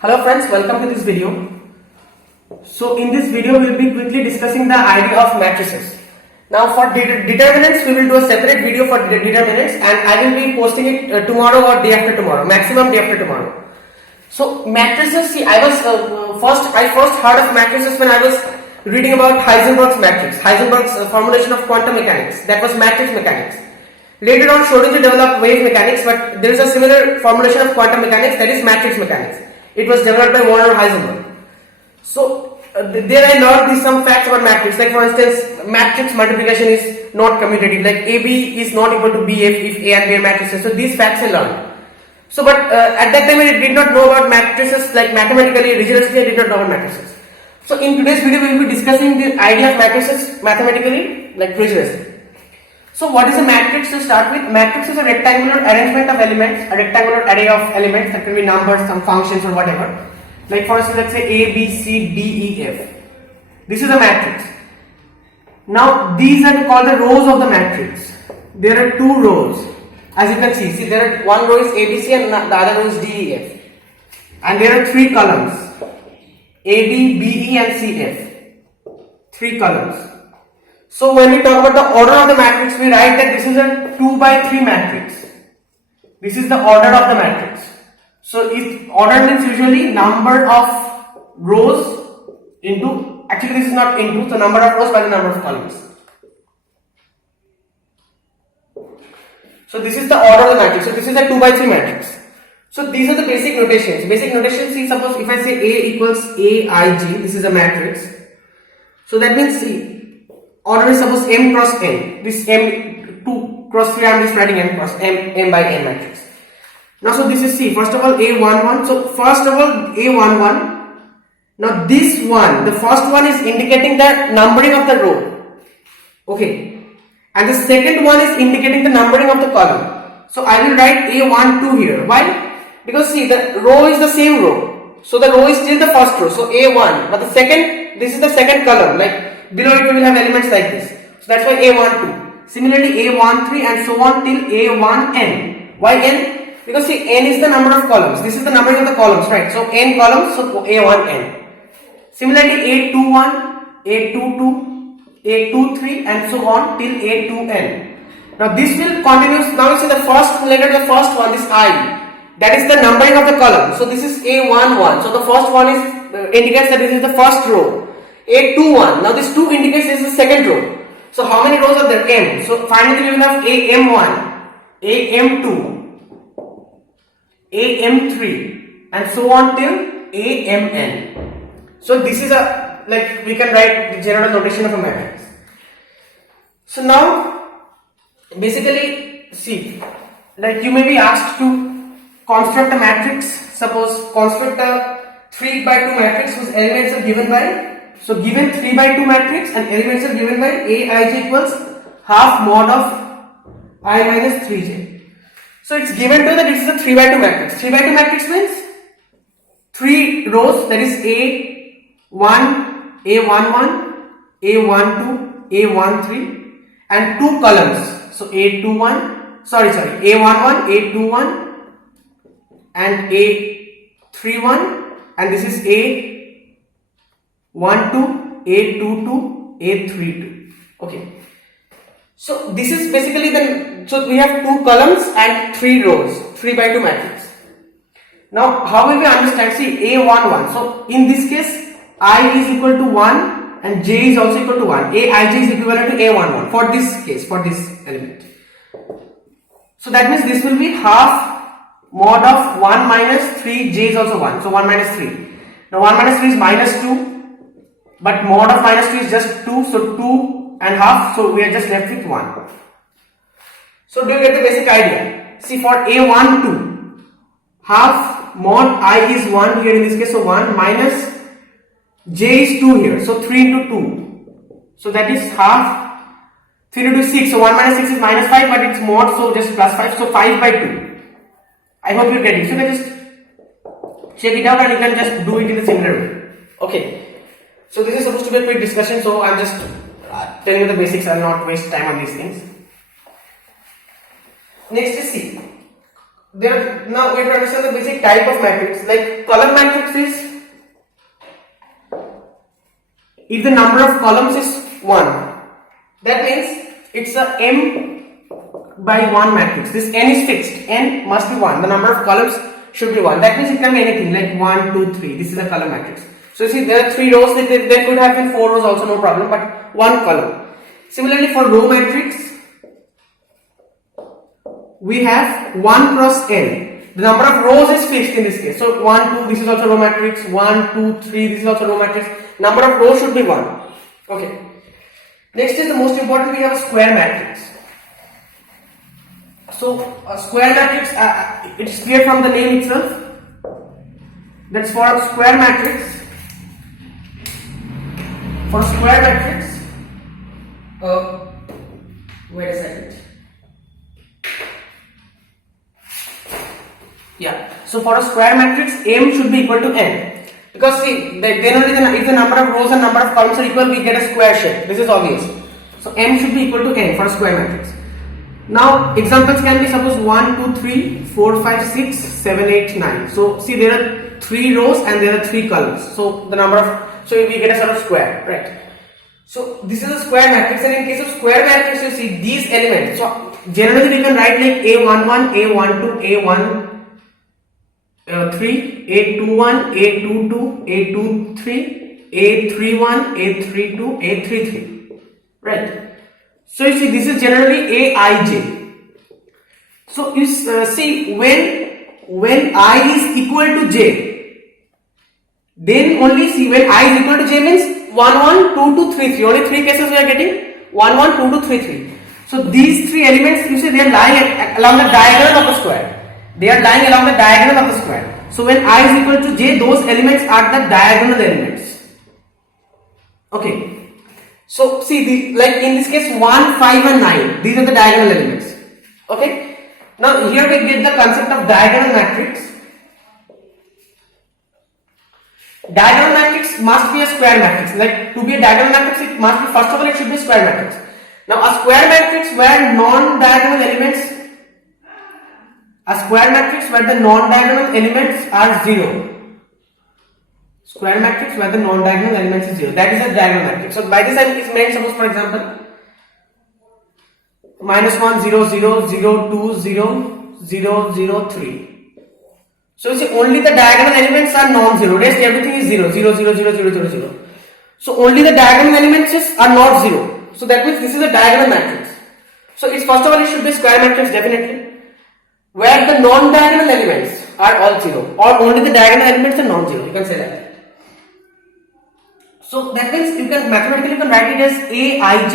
Hello friends, welcome to this video. So in this video we will be quickly discussing the idea of matrices. Now for determinants we will do a separate video for determinants and I will be posting it tomorrow or day after tomorrow, maximum day after tomorrow. So matrices, see I first heard of matrices when I was reading about Heisenberg's matrix, Heisenberg's formulation of quantum mechanics, that was matrix mechanics. Later on Schrödinger developed wave mechanics, but there is a similar formulation of quantum mechanics, that is matrix mechanics. It was developed by Werner Heisenberg. So there I learned some facts about matrix, like for instance matrix multiplication is not commutative, like AB is not equal to BF if A and B are matrices. So these facts I learned. So but at that time I did not know about matrices, like mathematically, rigorously I did not know about matrices. So in today's video we will be discussing the idea of matrices mathematically, like rigorously. So what is a matrix to start with? Matrix is a rectangular arrangement of elements, a rectangular array of elements that can be numbers, some functions or whatever. Like for instance, let's say A, B, C, D, E, F. This is a matrix. Now these are called the rows of the matrix. There are two rows. As you can see there are one row is A, B, C and the other row is D, E, F. And there are three columns. A, D, B, E and C, F. Three columns. So when we talk about the order of the matrix, we write that this is a 2 by 3 matrix. This is the order of the matrix. So order means usually number of rows into, actually this is not into, so number of rows by the number of columns. So this is the order of the matrix. So this is a 2 by 3 matrix. So these are the basic notations. Basic notations, see, suppose if I say A equals AIG, this is a matrix. So that means, see, order is suppose M cross N. This M 2 cross 3, I am just writing M cross M by N matrix. Now so this is C. First of all A11. So first of all A11. Now this one, the first one is indicating the numbering of the row. Okay. And the second one is indicating the numbering of the column. So I will write A12 here. Why? Because see, the row is the same row. So the row is still the first row. So A1. But the second, this is the second column. Like below it we will have elements like this. So that's why A12. Similarly A13 and so on till A1n. Why n? Because see, n is the number of columns. This is the numbering of the columns, right? So n columns, so A1n. Similarly A21, A22, A23 and so on till A2n. Now this will continue. Now you see the first letter, the first one, this I. That is the numbering of the column. So this is A11. So the first one is indicates that this is the first row. A21. Now this 2 indicates this is the second row. So how many rows are there? M. So finally we will have AM1, AM2, AM3 and so on till AMN. So this is a, like we can write the general notation of a matrix. So now basically see, like you may be asked to construct a matrix. Suppose construct a 3 by 2 matrix whose elements are given by, so given 3 by 2 matrix and elements are given by Aij equals half mod of I minus 3j. So it's given to that this is a 3 by 2 matrix. 3 by 2 matrix means 3 rows, that is A1, A11, A12, A13 and 2 columns. So A11, A21 and A31 and this is A12, A22, A32. Okay. So this is basically so we have 2 columns and 3 rows, 3 by 2 matrix. Now how will we understand? See A11. So in this case I is equal to 1 and J is also equal to 1. Aij is equivalent to A11 for this case, for this element. So that means this will be half mod of 1 minus 3, J is also 1. So 1 minus 3. Now 1 minus 3 is minus 2. But mod of minus 2 is just 2, so 2 and half, so we are just left with 1. So do you get the basic idea? See for A12, half mod I is 1 here in this case, so 1 minus J is 2 here, so 3 into 2. So that is half, 3 into 6, so 1 minus 6 is minus 5, but it's mod, so just plus 5, so 5 by 2. I hope you get it. So you can just check it out and you can just do it in a similar way. Okay. So this is supposed to be a quick discussion, so I'm just telling you the basics. I'll not waste time on these things. Next is C. now we have to understand the basic type of matrix. Like column matrix is if the number of columns is 1, that means it's a m by 1 matrix. This n is fixed, n must be 1, the number of columns should be 1. That means it can be anything like 1, 2, 3. This is a column matrix. So you see there are 3 rows, there could have been 4 rows also, no problem, but 1 column. Similarly for row matrix, we have 1 cross n. The number of rows is fixed in this case. So 1, 2, this is also row matrix, 1, 2, 3, this is also row matrix. Number of rows should be 1. Okay. Next is the most important, we have a square matrix. So a square matrix, it's clear from the name itself. That's for a square matrix. For square matrix, wait a second. Yeah. So for a square matrix, m should be equal to n. Because see, generally if the number of rows and number of columns are equal, we get a square shape. This is obvious. So m should be equal to n for a square matrix. Now examples can be suppose 1, 2, 3, 4, 5, 6, 7, 8, 9. So see there are 3 rows and there are 3 columns. So the number of, so we get a sort of square, right? So this is a square matrix, and in case of square matrix you see these elements. So generally we can write like A11, A12, A1 3, A21, A22, A23, A31, A32, A33, right? So you see this is generally Aij. So you see when I is equal to j, then only see when I is equal to j means 1, 1, 2, 2, 3, 3. Only 3 cases we are getting 1, 1, 2, 2, 3, 3. So these 3 elements you see they are lying along the diagonal of the square. They are lying along the diagonal of the square. So when I is equal to j, those elements are the diagonal elements. Okay. So see, like in this case 1, 5 and 9, these are the diagonal elements. Okay. Now here we get the concept of diagonal matrix. Diagonal matrix must be a square matrix. Like to be a diagonal matrix, it must be, first of all it should be a square matrix. Now a square matrix where non-diagonal elements, a square matrix where the non-diagonal elements are 0. Square matrix where the non-diagonal elements is 0. That is a diagonal matrix. So by this I is meant, suppose for example, -1, 0, 0, 0, 2, 0, 0, 0, 3. So you see only the diagonal elements are non-zero. Rest everything is 0, 0, 0, 0, 0, 0, 0. So only the diagonal elements are not 0. So that means this is a diagonal matrix. So it's first of all it should be square matrix definitely, where the non-diagonal elements are all 0 or only the diagonal elements are non-zero. You can say that. So that means you can mathematically write it as Aij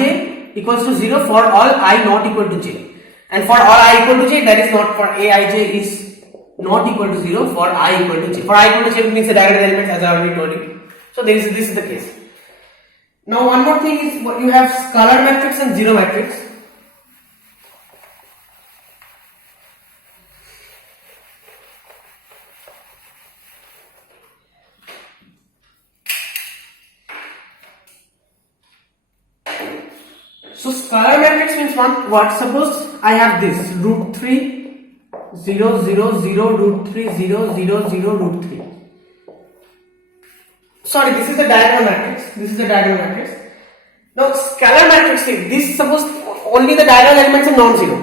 equals to 0 for all I not equal to j, and for all I equal to j, that is not, for Aij is not equal to 0 for I equal to j. For I equal to j means the diagonal elements, as I already told you. So this is the case. Now one more thing is you have scalar matrix and zero matrix. So scalar matrix means what? Suppose I have this root 3, 0, 0, 0, root 3, 0, 0, 0, root 3. Sorry, this is the diagonal matrix. This is the diagonal matrix. Now scalar matrix, see, this suppose only the diagonal elements are non-zero.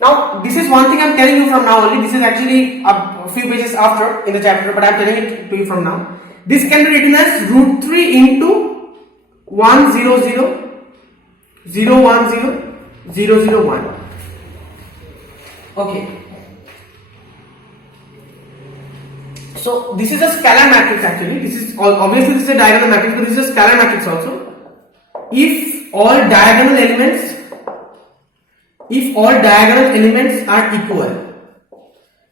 Now this is one thing I am telling you from now only. This is actually a few pages after in the chapter, but I am telling it to you from now. This can be written as root 3 into 1, 0, 0, 0, 1, 0, 0, 0, 1. Okay. So this is a scalar matrix actually. This is obviously this is a diagonal matrix, but this is a scalar matrix also. If all diagonal elements are equal.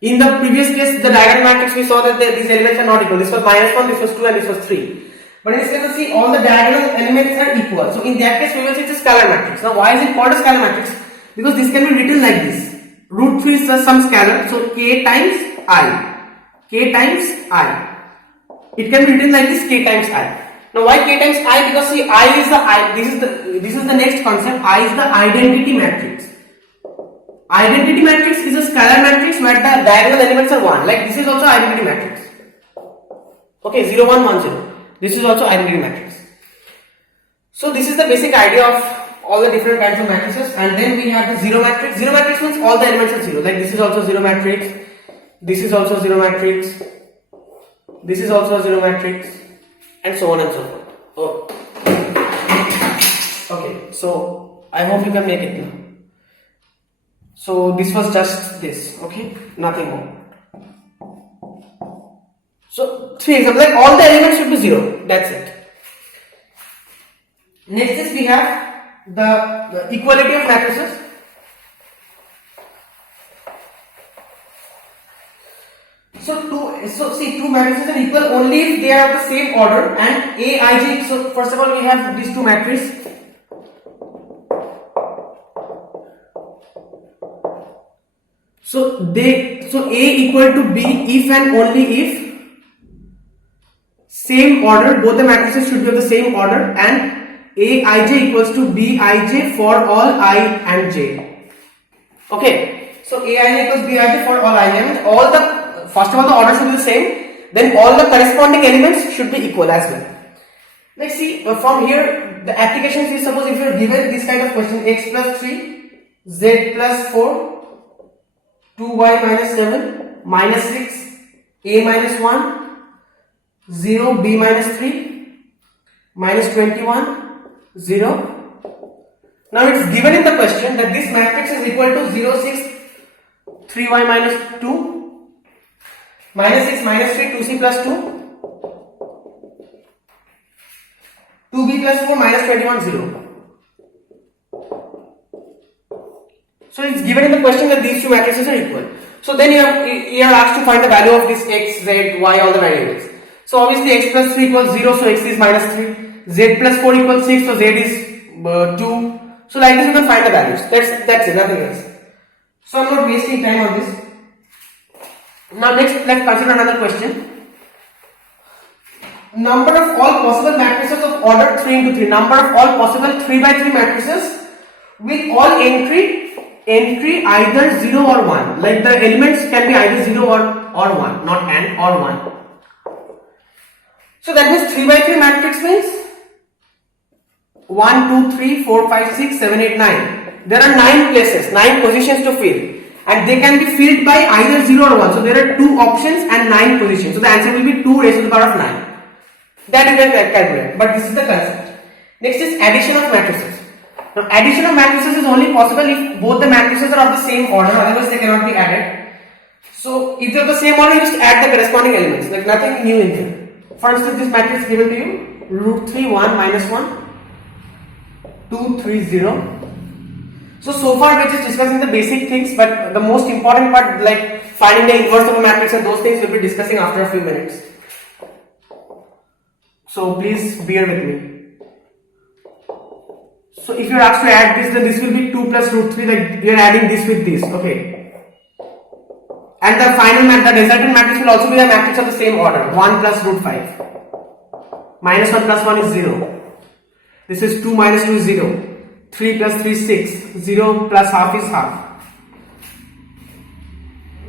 In the previous case, the diagonal matrix we saw that these elements are not equal. This was -1, this was 2, and this was 3. But in this case, see, all the diagonal elements are equal. So in that case, we will say it's a scalar matrix. Now, why is it called a scalar matrix? Because this can be written like this. Root 3 is some scalar, so k times I. K times I. It can be written like this, k times I. Now, why k times I? Because see, I is the I. This is the next concept. I is the identity matrix. Identity matrix is a scalar matrix where the diagonal elements are 1. Like this is also identity matrix. Okay, 0, 1, 1, 0. This is also identity matrix. So this is the basic idea of all the different kinds of matrices. And then we have the zero matrix. Zero matrix means all the elements are 0. Like this is also zero matrix. This is also zero matrix. This is also a zero matrix. And so on and so forth. Oh. Okay, so I hope you can make it now. So this was just this, okay, nothing more. So 3 examples, like all the elements should be 0, that's it. Next is we have the equality of matrices. So see, two matrices are equal only if they are of the same order and A, I, J. So first of all we have these two matrices. So A equal to B if and only if same order, both the matrices should be of the same order, and Aij equals to Bij for all I and j. Okay, so Aij equals Bij for all I and all the, first of all the order should be the same, then all the corresponding elements should be equal as well. Let's see from here the applications is, suppose if you are given this kind of question, x plus 3, z plus 4, 2y minus 7, minus 6, a minus 1, 0, b minus 3, minus 21, 0. Now it is given in the question that this matrix is equal to 0, 6, 3y minus 2, minus 6, minus 3, 2c plus 2, 2b plus 4, minus 21, 0. So it's given in the question that these two matrices are equal. So then you are asked to find the value of this x, z, y, all the variables. So obviously x plus 3 equals 0, so x is minus 3. Z plus 4 equals 6, so z is 2. So like this you can find the values. That's it, nothing else. So I'm not wasting time on this. Now next let's consider another question. Number of all possible matrices of order 3 into 3. Number of all possible 3 by 3 matrices with all entry either 0 or 1. Like the elements can be either 0 or 1, not and or 1. So that means 3 by 3 matrix means 1, 2, 3, 4, 5, 6, 7, 8, 9. There are 9 places, 9 positions to fill. And they can be filled by either 0 or 1. So there are 2 options and 9 positions. So the answer will be 2 raised to the power of 9. That you can calculate. But this is the concept. Next is addition of matrices. Now addition of matrices is only possible if both the matrices are of the same order, otherwise they cannot be added. So if they are of the same order, you just add the corresponding elements, like nothing new in here. For instance, this matrix given to you, root 3, 1, minus 1, 2, 3, 0. So far we're just discussing the basic things, but the most important part, like finding the inverse of a matrix and those things, we'll be discussing after a few minutes. So please bear with me. So if you're asked to add this, then this will be 2 plus root 3, like we are adding this with this, okay. And the final the resultant matrix will also be a matrix of the same order, 1 plus root 5. Minus 1 plus 1 is 0. This is 2 minus 2 is 0. 3 plus 3 is 6. 0 plus half is half.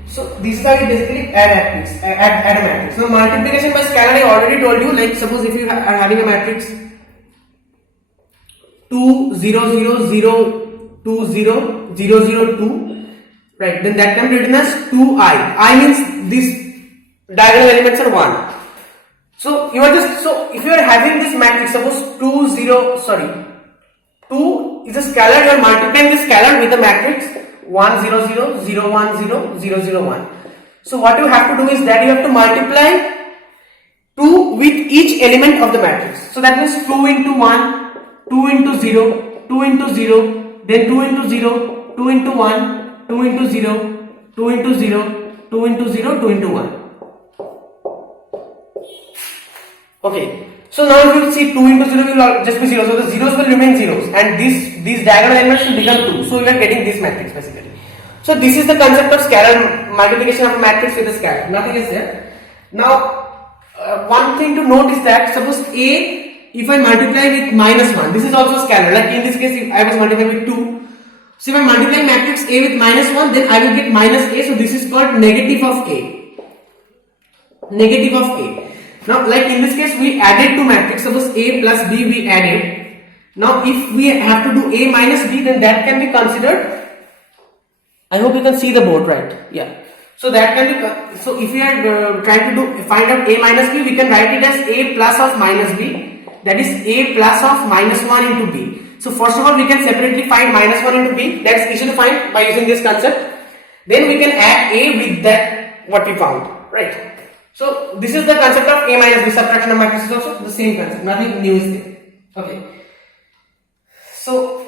So these guys basically add a matrix. So multiplication by scalar I already told you, like suppose if you are having a matrix 2, 0, 0, 0, 2, 0, 0, 0, 2, right, then that can be written as 2i. I means these diagonal elements are 1. So you are just, so if you are having this matrix, suppose 2 is a scalar, you are multiplying this scalar with the matrix 1, 0, 0, 0, 1, 0, 0, 0, 1. So what you have to do is that you have to multiply 2 with each element of the matrix. So that means 2 into 1, 2 into 0, 2 into 0, then 2 into 0, 2 into 1, 2 into 0, 2 into 0, 2 into 0, 2 into 1. Okay, so now if you see 2 into 0 will just be 0, so the zeros will remain zeros and these diagonal elements will become 2. So you are getting this matrix basically. So this is the concept of scalar multiplication of a matrix with a scalar, nothing is there. Now one thing to note is that suppose A, if I multiply with minus 1, this is also scalar, like in this case I was multiplying with 2. So if I multiply matrix A with minus 1, then I will get minus A. So this is called negative of A. Negative of A. Now, like in this case, we added two matrix. Suppose A plus B we added. Now, if we have to do A minus B, then that can be considered. I hope you can see the board, right? Yeah. So that can be. So if we are trying to find out A minus B, we can write it as A plus of minus B. That is A plus of minus 1 into B. So first of all, we can separately find minus 1 into B. That's easy to find by using this concept. Then we can add A with that what we found, right? So this is the concept of A minus B. Subtraction of matrices also the same concept. Nothing new is there. Okay. So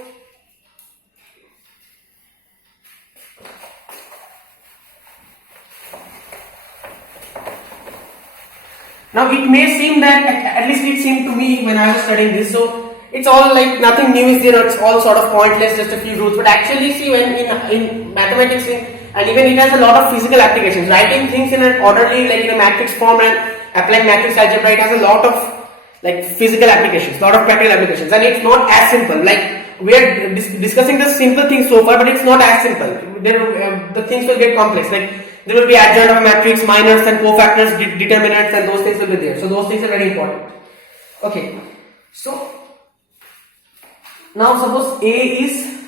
now it may seem that, at least it seemed to me when I was studying this, so it's all like nothing new is there, or it's all sort of pointless, just a few rules. But actually, see, when in mathematics, and even it has a lot of physical applications. Writing things in an orderly, like in a matrix form, and applying matrix algebra, it has a lot of like physical applications, lot of practical applications, and it's not as simple. Like we are discussing the simple things so far, but it's not as simple. The things will get complex. Like there will be adjoint of a matrix, minors and cofactors, determinants, and those things will be there. So those things are very important. Okay, so now suppose A is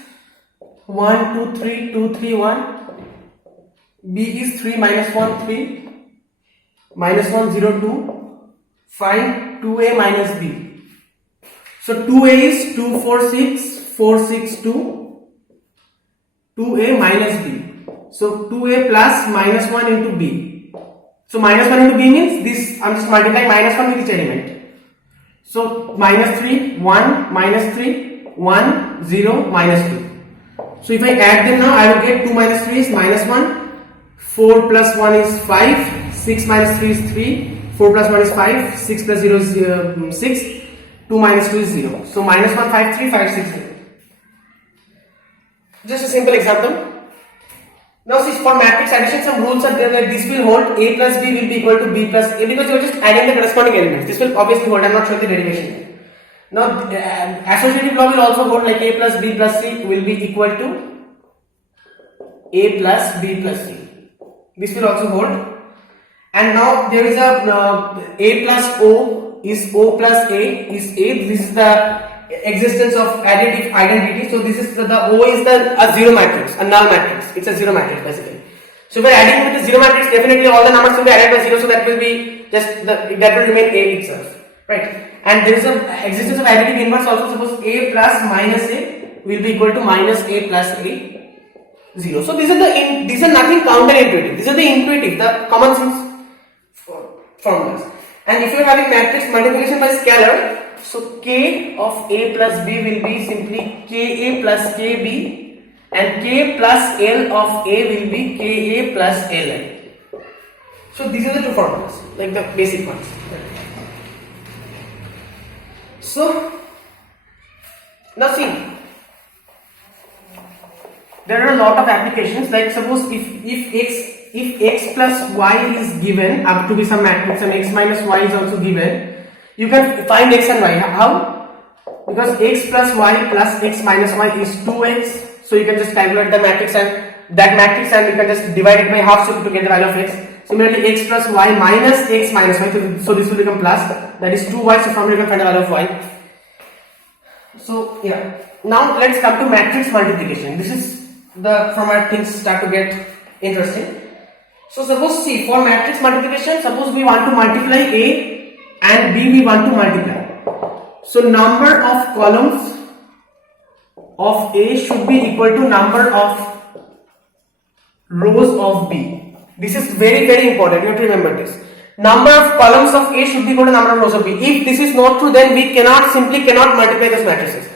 1, 2, 3, 2, 3, 1. B is 3, minus 1, 3, minus 1, 0, 2. Find 2A minus B. So 2A is 2, 4, 6, 4, 6, 2. 2A minus B. So 2A plus minus 1 into B. So minus 1 into B means this, I'm just multiplying minus 1 with each element. So minus 3, 1, minus 3, 1, 0, minus 2. So if I add them now, I will get 2 minus 3 is minus 1, 4 plus 1 is 5, 6 minus 3 is 3, 4 plus 1 is 5, 6 plus 0 is 6, 2 minus 2 is 0. So minus 1, 5, 3, 5, 6, 0. Just a simple example. Now see, for matrix addition, some rules are there that this will hold, A plus B will be equal to B plus A, because you are just adding the corresponding elements. This will obviously hold, I am not showing the derivation. Now associative law will also hold, like A plus B plus C will be equal to A plus B plus C. This will also hold. And now there is a A plus O is O plus A is A. This is the existence of additive identity. So this is the O is a zero matrix, a null matrix. It's a zero matrix basically. So if we are adding with the zero matrix, definitely all the numbers will be added by zero. So that will be just that will remain A itself, right? And there is a existence of additive inverse also. Suppose A plus minus A will be equal to minus A plus A 0. So these are nothing counterintuitive. These are the intuitive, the common sense formulas. And if you are having matrix multiplication by scalar, so K of A plus B will be simply Ka plus Kb, and K plus L of A will be Ka plus Ln. So these are the two formulas, like the basic ones. So now see, there are a lot of applications. Like suppose if x plus y is given up to be some matrix, and x minus y is also given, you can find x and y. How? Because x plus y plus x minus y is 2x, so you can just calculate the matrix and that matrix, and you can just divide it by half to get the value of x. Similarly, x plus y minus x minus y, so this will become plus, that is 2y, so from here you can find the value of y. So yeah, now let's come to matrix multiplication. This is the from where things start to get interesting. So suppose see, for matrix multiplication, suppose we want to multiply A and B we want to multiply. So number of columns of A should be equal to number of rows of B. This is very, very important. You have to remember this. Number of columns of A should be equal to number of rows of B. If this is not true, then we simply cannot multiply these matrices.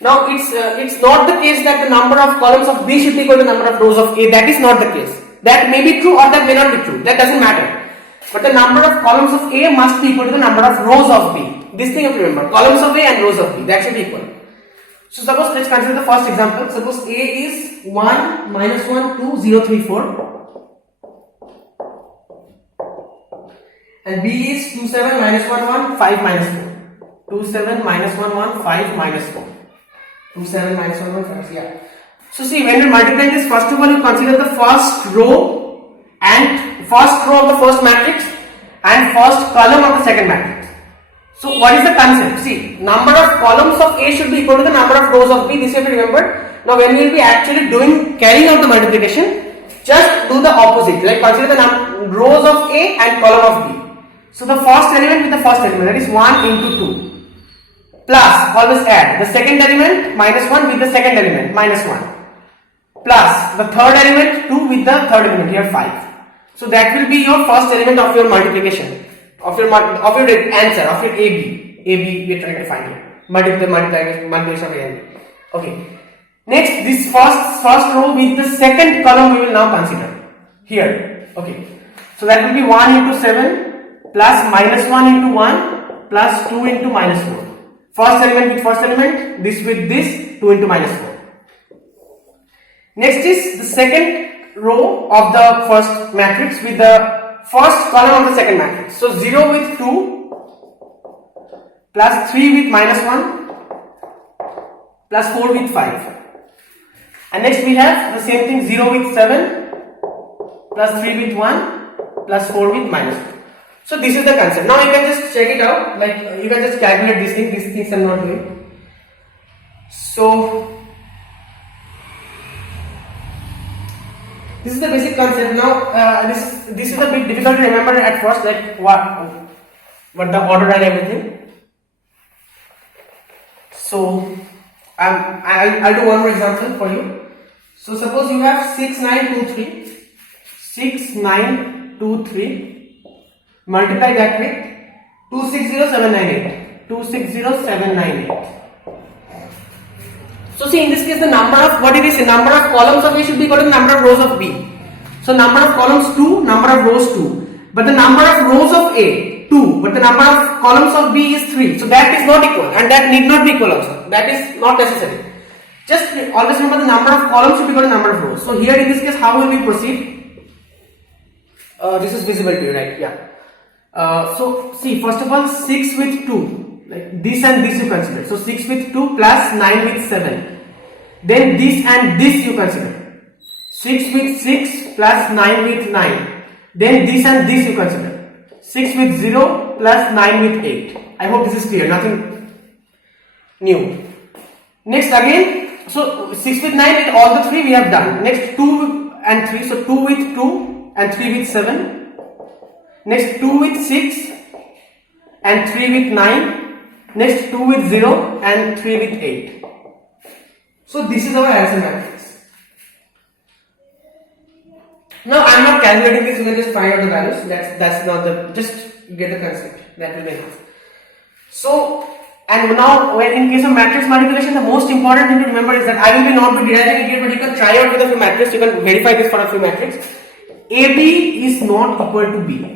Now it's not the case that the number of columns of B should be equal to number of rows of A. That is not the case. That may be true or that may not be true. That doesn't matter. But the number of columns of A must be equal to the number of rows of B. This thing you have to remember. Columns of A and rows of B. That should be equal. So suppose let's consider the first example. Suppose A is 1, minus 1, 2, 0, 3, 4. And B is 2, 7, minus 1, 1, 5, minus 4. 2, 7, minus 1, 1, 5, minus 4. 2, 7, minus 1, 1, 5. Yeah. So see, when you multiply this, first of all you consider the first row of the first matrix and first column of the second matrix. So what is the concept? See, number of columns of A should be equal to the number of rows of B. This you have to remember. Now when we will be actually carrying out the multiplication, just do the opposite. Like consider the rows of A and column of B. So the first element with the first element, that is 1 into 2. Plus, always add. The second element minus 1 with the second element, minus 1. Plus, the third element 2 with the third element, here 5. So that will be your first element of your multiplication, of your answer, of your AB. AB we are trying to find here. Multiplication of A and B. Okay. Next, this first row with the second column we will now consider here. Okay. So that will be 1 into 7 plus minus 1 into 1 plus 2 into minus 4. First element with first element, this with this, 2 into minus 4. Next is the second row of the first matrix with the first column of the second matrix. So 0 with 2 plus 3 with minus 1 plus 4 with 5. And next we have the same thing, 0 with 7 plus 3 with 1 plus 4 with minus 2. So this is the concept. Now you can just check it out, like you can just calculate these things I'm not doing. So this is the basic concept. Now this is a bit difficult to remember at first, like what the order and everything. So I'll do one more example for you. So suppose you have 6, 9, 2, 3. 6, 9, 2, 3. Multiply that with 260798. 260798. So see, in this case the number of number of columns of A should be equal to the number of rows of B. So number of columns 2, number of rows 2. But the number of rows of A 2, but the number of columns of B is 3. So that is not equal, and that need not be equal also. That is not necessary. Just always remember the number of columns should be equal to the number of rows. So here in this case, how will we proceed? This is visible to you, right? Yeah. So see, first of all, 6 with 2, like this and this you consider. So 6 with 2 plus 9 with 7. Then this and this you consider. 6 with 6 plus 9 with 9. Then this and this you consider. 6 with 0 plus 9 with 8. I hope this is clear, nothing new. Next again, so 6 with 9 with all the 3 we have done. Next 2 and 3, so 2 with 2 and 3 with 7. Next 2 with 6 and 3 with 9. Next 2 with 0 and 3 with 8. So this is our answer matrix. Now I am not calculating this, you can just find out the values. That's not the, just get the concept. That will be enough. So, and now when in case of matrix multiplication, the most important thing to remember is that I will not be deriving it here, but you can try out with a few matrices. You can verify this for a few matrices. AB is not equal to B.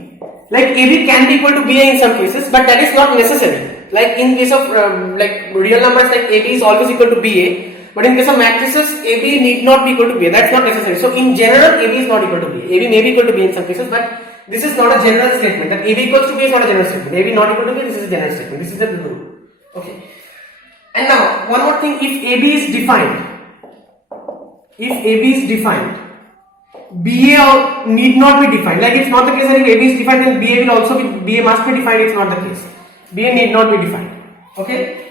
Like AB can be equal to BA in some cases, but that is not necessary. Like in case of like real numbers, like AB is always equal to BA, but in case of matrices, AB need not be equal to BA. That's not necessary. So in general, AB is not equal to BA. AB may be equal to BA in some cases, but this is not a general statement. That AB equals to BA is not a general statement. AB not equal to BA, this is a general statement. This is the rule. Okay. And now one more thing: if AB is defined, BA need not be defined. Like it's not the case that if AB is defined, then BA will also be, BA must be defined. It's not the case. BA need not be defined. Okay.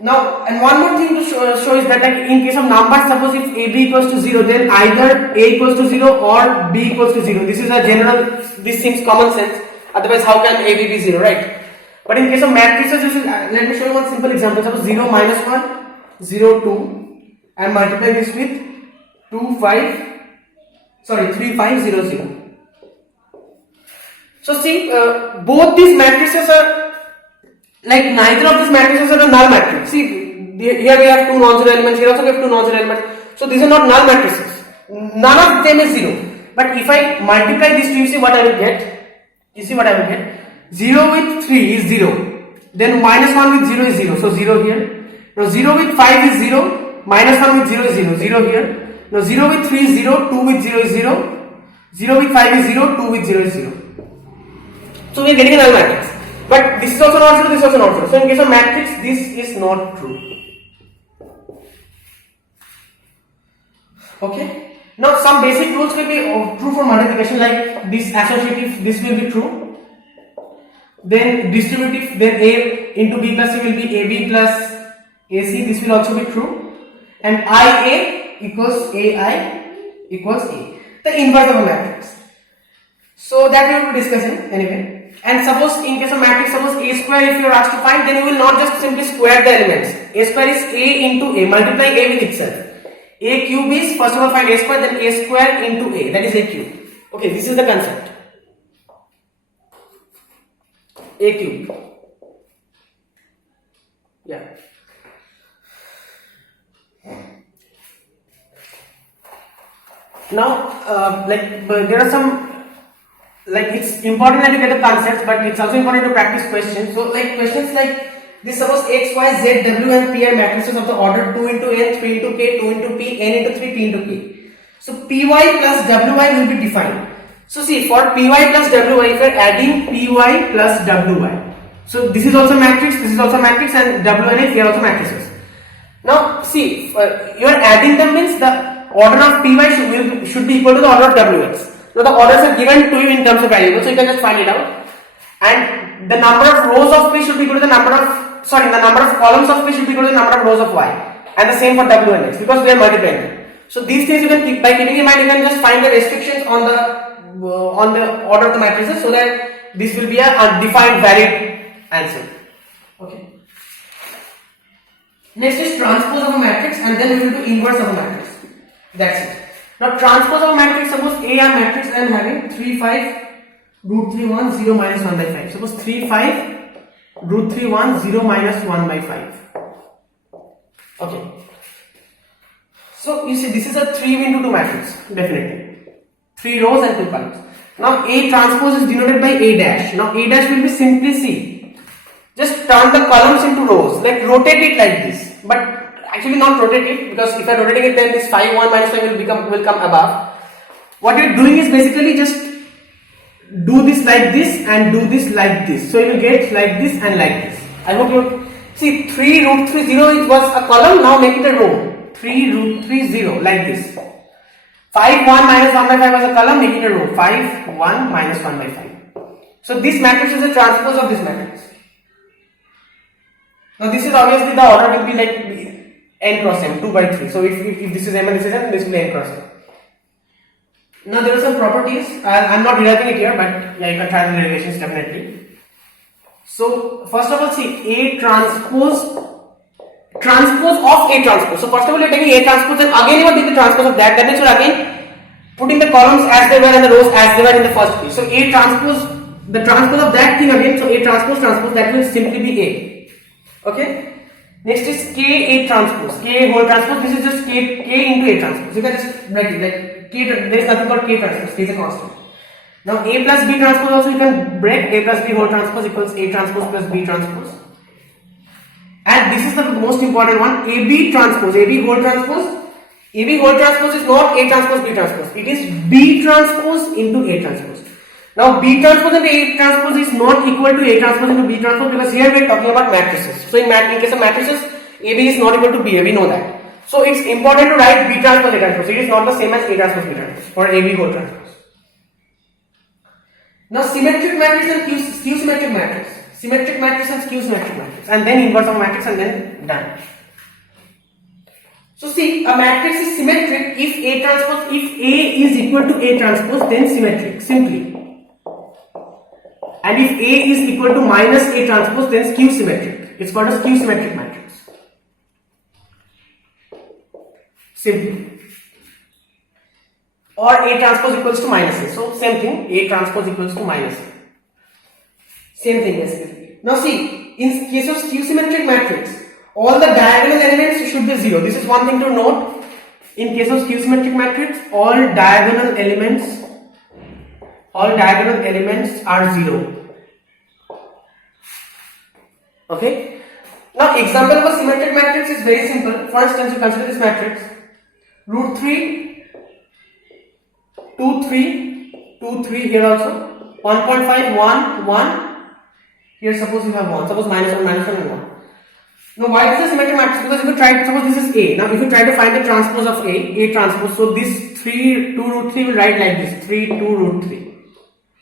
Now, and one more thing to show is that, like in case of numbers, suppose if AB equals to 0, then either A equals to 0 or B equals to 0. This is a general, this seems common sense. Otherwise, how can AB be 0, right? But in case of matrices, let me show you one simple example. Suppose 0, minus 1, 0, 2, and multiply this with 3, 5, 0, 0. So see, both these matrices are, like neither of these matrices are a null matrix. See, here we have two non-zero elements, here also we have two non-zero elements. So these are not null matrices. None of them is 0. But if I multiply these two, you see what I will get? You see what I will get? 0 with 3 is 0. Then minus 1 with 0 is 0. So 0 here. Now 0 with 5 is 0. Minus 1 with 0 is 0. 0 here. Now 0 with 3 is 0. 2 with 0 is 0. 0 with 5 is 0. 2 with 0 is 0. So we are getting a null matrix. But this is also not true, this is also not true. So in case of matrix, this is not true. Okay. Now some basic rules will be true for multiplication, like this associative, this will be true. Then distributive, then A into B plus C will be AB plus AC, this will also be true. And IA equals AI equals A, the inverse of a matrix. So that we will be discussing anyway. And suppose in case of matrix, suppose A square if you are asked to find, then you will not just simply square the elements. A square is A into A, multiply A with itself. A cube is, first of all find A square, then A square into A, that is A cube. Okay, this is the concept. A cube. Yeah. Now, there are some, it's important that you get the concepts, but it's also important to practice questions. So, questions like this, suppose X, Y, Z, W and P are matrices of the order 2 into N, 3 into K, 2 into P, N into 3, P into K. So, PY plus WY will be defined. So, see, for PY plus WY, if you are adding PY plus WY. So, this is also matrix, this is also matrix, and W and X, they are also matrices. Now, see, you are adding them means the order of PY should be equal to the order of WX. Now, the orders are given to you in terms of variables, so you can just find it out. And the number of rows of P should be equal to the number of columns of P should be equal to the number of rows of Y. And the same for W and X, because we are multiplying them. So, these things you can keep, by keeping in mind, you can just find the restrictions on the order of the matrices, so that this will be a defined valid answer. Okay. Next is transpose of a matrix, and then we will do inverse of a matrix. That's it. Now transpose of a matrix, suppose A are matrix I am having 3, 5, root 3, 1, 0, minus 1 by 5. Suppose 3, 5, root 3, 1, 0, minus 1 by 5. Okay. So you see this is a 3 into 2 matrix, definitely. 3 rows and 2 columns. Now A transpose is denoted by A dash. Now A dash will be simply C. Just turn the columns into rows, like rotate it like this. But actually not rotate it, because if I am rotating it, then this 5, 1, minus 5 will come above. What you are doing is basically just do this like this and do this like this. So you will get like this and like this. I hope you see 3 root 3 0 was a column, now make it a row. 3 root 3 0 like this. 5 1 minus 1 by 5 was a column, make it a row. 5 1 minus 1 by 5. So this matrix is a transpose of this matrix. Now this is obviously the order will be like n cross m, 2 by 3. So if this is m and this is n, this will be n cross m. Now there are some properties. I am not deriving it here, but yeah, you can try the derivations definitely. So first of all, see A transpose of A transpose. So first of all, you are taking A transpose, and again you are taking the transpose of that. That means you are again putting the columns as they were and the rows as they were in the first case. So A transpose, the transpose of that thing again. So A transpose, that will simply be A. Okay. Next is K A transpose. K whole transpose. This is just K into A transpose. You can just write it like K. There is nothing called K transpose. K is a constant. Now A plus B transpose also you can break. A plus B whole transpose equals A transpose plus B transpose. And this is the most important one. AB transpose. AB whole transpose. AB whole transpose is not A transpose B transpose. It is B transpose into A transpose. Now B transpose and A transpose is not equal to A transpose into B transpose, because here we are talking about matrices. So in case of matrices, AB is not equal to BA, we know that. So it's important to write B transpose A transpose. It is not the same as A transpose B transpose or AB whole transpose. Now symmetric matrix and skew symmetric matrix. Symmetric matrix and skew symmetric matrix, and then inverse of matrix, and then done. So see, a matrix is symmetric if A is equal to A transpose, then symmetric, simply. And if A is equal to minus A transpose, then skew symmetric. It's called a skew symmetric matrix. Simply. Or A transpose equals to minus A. So same thing, A transpose equals to minus A. Same thing basically. Now see, in case of skew symmetric matrix, all the diagonal elements should be 0. This is one thing to note. In case of skew symmetric matrix, all diagonal elements are 0. Okay. Now example of a symmetric matrix is very simple. For instance, you consider this matrix root 3, 2, 3, 2, 3 here also, 1.5, 1, 1. Here suppose you have 1. Suppose minus 1, and 1. Now why this is a symmetric matrix? Because if you try, suppose this is A. Now if you try to find the transpose of A transpose, so this 3 2 root 3 will write like this, 3 2 root 3.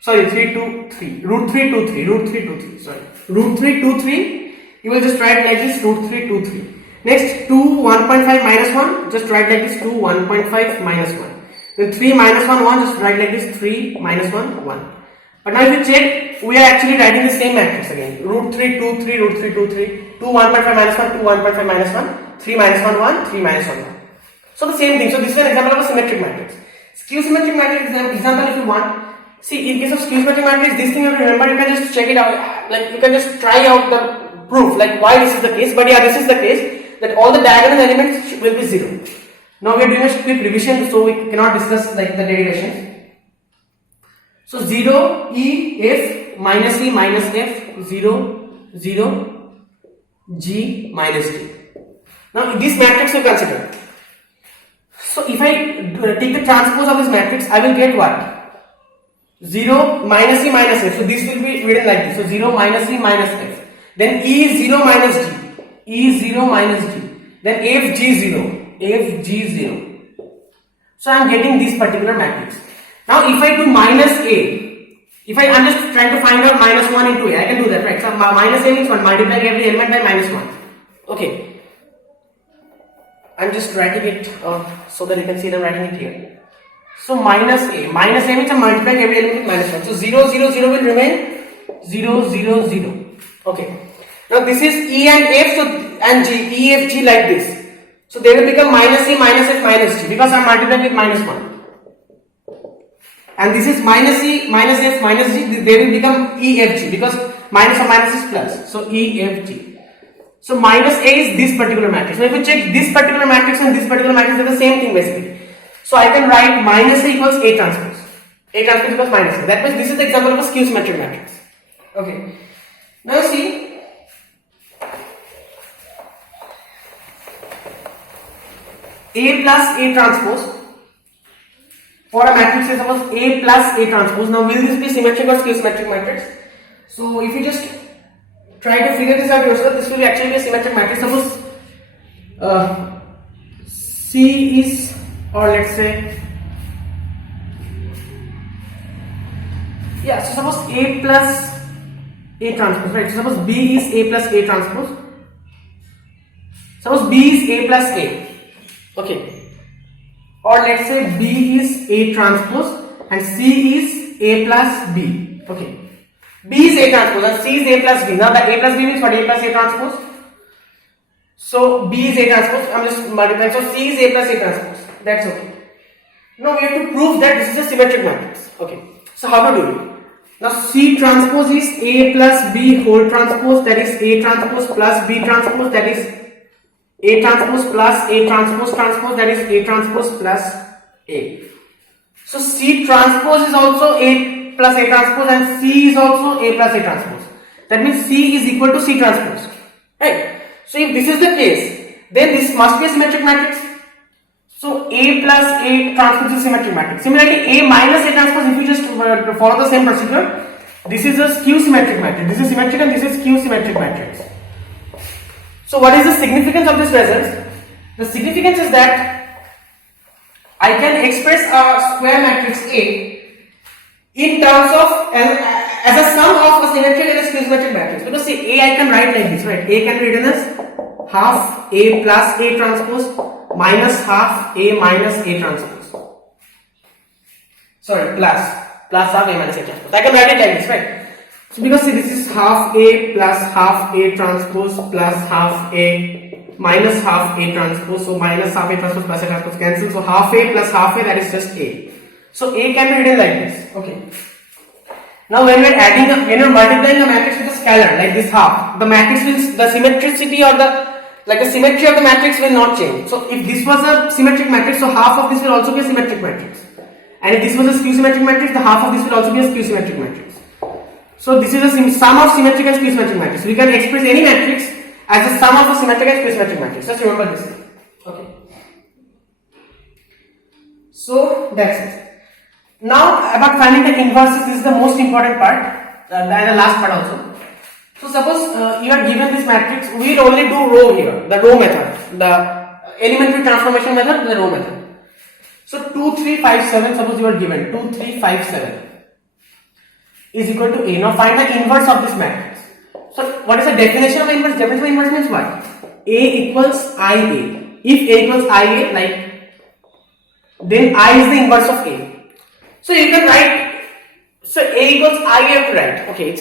Sorry, 3 2 3, root 3 2 3, root 3 2 3, sorry. Root 3 2 3, you will just write like this, root 3 2 3. Next 2 1.5 minus 1, just write like this, 2 1.5 minus 1. Then 3 minus 1 1, just write like this, 3 minus 1 1. But now if you check, we are actually writing the same matrix again. Root 3 2 3, root 3 2 3, 2 1.5 minus 1, 2 1.5 minus 1, 3 minus 1 1, 3 minus 1 1. So the same thing. So this is an example of a symmetric matrix. Skew symmetric matrix example if you want. See, in case of skew symmetric matrix, this thing you have to remember, you can just check it out, like you can just try out the proof, like why this is the case. But yeah, this is the case, that all the diagonal elements will be 0. Now we are doing a quick revision, so we cannot discuss like the derivations. So 0, E, F, minus E, minus F, 0, 0, G, minus T. Now this matrix you consider. So if I take the transpose of this matrix, I will get what? 0 minus E minus F. So this will be written like this. So 0 minus E minus F. Then E is 0 minus G. E is 0 minus G. Then F G 0. F G 0. So I am getting this particular matrix. Now if I do minus A, I'm just trying to find out minus 1 into A, I can do that, right? So minus A means 1, multiplying every element by minus 1. Okay. I'm just writing it so that you can see that I'm writing it here. So minus A means I'm multiplying every element with minus 1. So 0 0 0 will remain 0 0 0. Okay. Now this is E and F, so and G, E F G like this. So they will become minus E minus F minus G because I'm multiplying with minus 1. And this is minus E minus F minus G, they will become E F G because minus or minus is plus. So E F G. So minus A is this particular matrix. Now if you check this particular matrix and this particular matrix, they are the same thing basically. So I can write minus A equals A transpose. A transpose equals minus A. That means this is the example of a skew symmetric matrix. Okay. Now see, A plus A transpose for a matrix is suppose A plus A transpose. Now will this be symmetric or skew symmetric matrix? So if you just try to figure this out yourself, this will be actually a symmetric matrix. Suppose C is, or let's say, yeah, so suppose A plus A transpose, right? So suppose B is A plus A transpose. Suppose B is A plus A. Okay. Or let's say B is A transpose and C is A plus B. Okay. B is A transpose and C is A plus B. Now the A plus B means what? A plus A transpose. So B is A transpose. I'm just multiplying. So C is A plus A transpose. That's okay. Now we have to prove that this is a symmetric matrix. Okay. So how to do it? Now C transpose is A plus B whole transpose, that is A transpose plus B transpose, that is A transpose plus A transpose transpose, that is A transpose plus A. So C transpose is also A plus A transpose and C is also A plus A transpose. That means C is equal to C transpose. Right? So if this is the case, then this must be a symmetric matrix. So A plus A transpose is a symmetric matrix. Similarly, A minus A transpose, if you just follow the same procedure, this is a skew symmetric matrix. This is symmetric and this is skew symmetric matrix. So what is the significance of this result? The significance is that I can express a square matrix A in terms of as a sum of a symmetric and a skew symmetric matrix. Because see, A I can write like this, right? A can be written as half A plus A transpose minus half A minus A transpose. Sorry, plus half A minus A transpose. I can write it like this, right? So because see, this is half A plus half A transpose plus half A minus half A transpose. So minus half A transpose plus A transpose cancel. So half A plus half A, that is just A. So A can be written like this. Okay. Now when we are adding, when you are multiplying a matrix with a scalar like this half, the matrix will, the symmetricity or the symmetry of the matrix will not change. So if this was a symmetric matrix, so half of this will also be a symmetric matrix. And if this was a skew symmetric matrix, the half of this will also be a skew symmetric matrix. So this is a sum of symmetric and skew symmetric matrix. We can express any matrix as a sum of a symmetric and skew symmetric matrix. Just remember this. Okay. So that's it. Now about finding the inverses, this is the most important part and the last part also. So suppose you are given this matrix, we will only do row here, the row method, the elementary transformation method, the row method. So 2, 3, 5, 7, suppose you are given 2, 3, 5, 7 is equal to A. Now find the inverse of this matrix. So what is the definition of inverse? Definition of inverse means what? A equals IA. If A equals IA, like, then I is the inverse of A. So you can write, so A equals I you have to write. Okay,